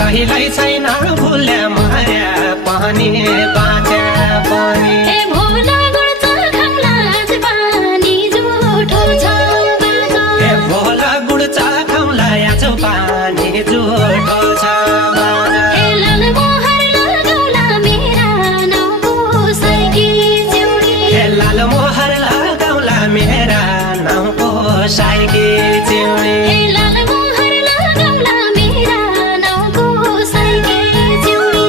कहिल्यै छैन भुल्या माया पनि बाँच्या पनि भोला गुड्छ खाउला आज पानी जुठो छ बाटो भोला गुड्छ खाउला आज पानी जुठो छ लाल मोहर लगाउला मेरा नाउँको साइकी चिउडी लाल मोहर लगाउला मेरा नाउँको साइकी चिउडी लाल मोहर लगाउला मेरा नाउँको साइकी चिउडी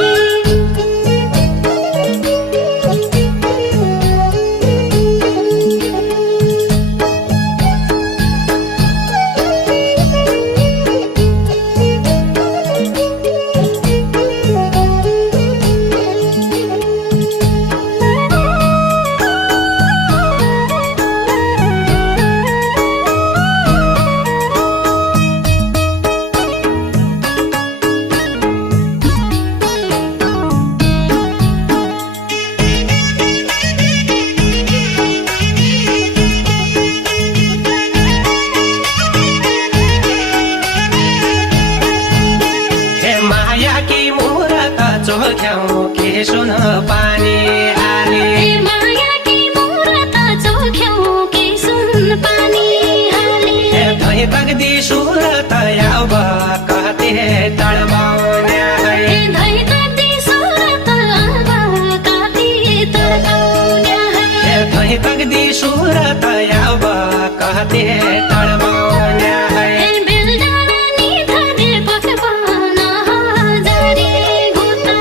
चोख्याउ के सुन पानी हाले माया की मुरत चोख्याउ के सुन पानी हाले धै तग्दी सुरत अब कति तडबाउने है धै तग्दी सुरत अब कति तडबाउने है धै तग्दी सुरत अब कति तडबाउने है बेलडाँडा निथाने पकवान हजारी गुता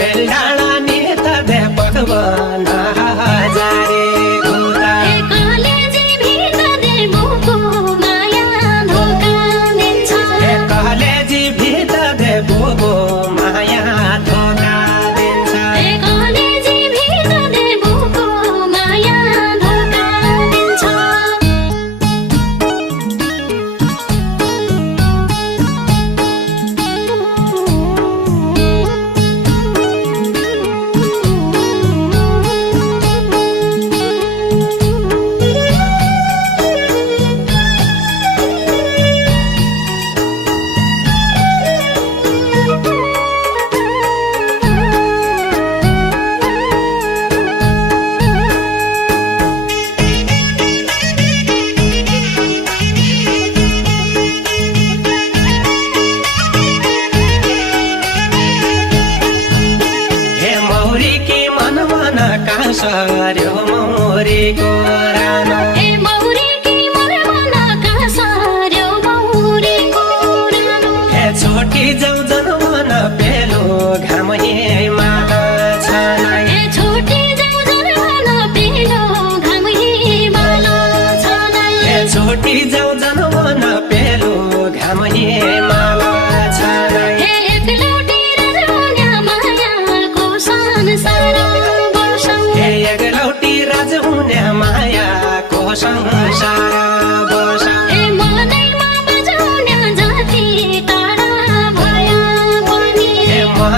बेलडाँडा निथाने पकवान हजारी गुता कलेजी भित्रले बुको माया धोका दिन्छ कलेजी भित्रले बुको माया धोका दिन्छ कलेजी भित्रले बुको माया धोका दिन्छ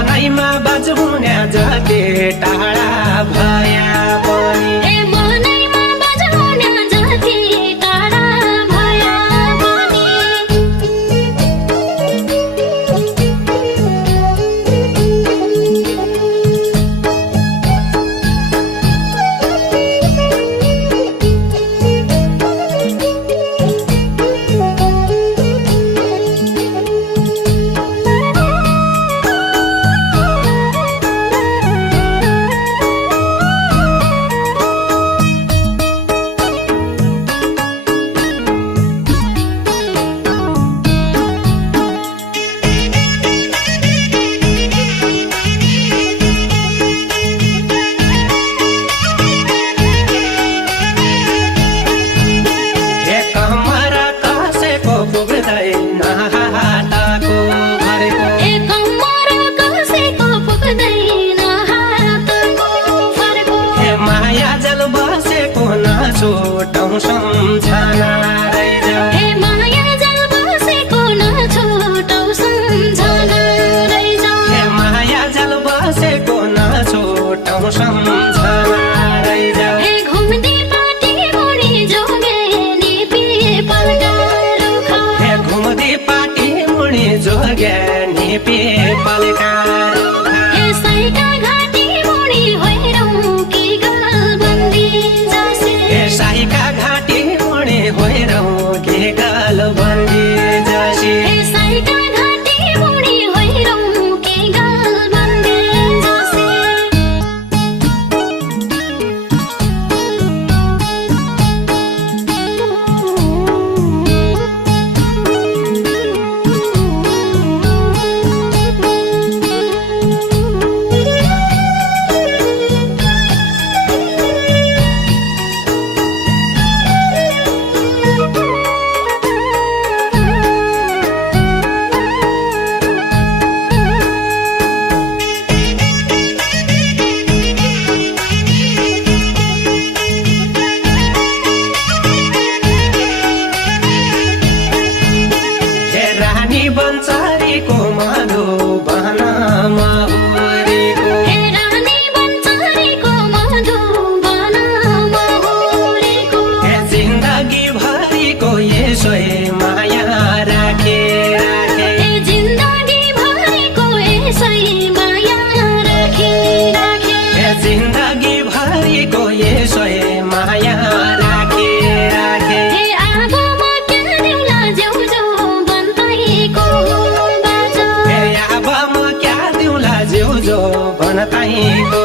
मनैमा बजहुने जति टाढा भया पनि ए मनैमा बजाउने जति टाढा भया पनि छोटौँ सम्झना रैजाऊ हे माया जल बसेको नछोटौँ सम्झना रैजाऊ हे माया जल बसेको नछोटौँ सम्झना रैजाऊ हे घुम्दी पाटी मुनि जोगे नि पिपलका रुख हे घुम्दी पाटी मुनि जोगे नि पिपलका रुख हे साइका घाटी मुनि होइरौँ कि गलबन्दी जसे हे साइका घाटी मुनि होइरौँ कि गलबन्दी जसे हे साइका घाटी मुनि होइरौँ कि गलबन्दी जसे बन्चारीको मधुबन महुरीको हे रानी बन्चारीको मधुबन महुरीको हे जिन्दगी भरिको यसै माया राखे राखे हे जिन्दगी भरिको यसै माया राखे राखे हे जिन्दगी भरिको यसै माया राखे राखे हे आगोमा क्या दिउला ज्यौजो बन्तैको बाजा हे अब म क्या दिउला ज्यौजो बनताइको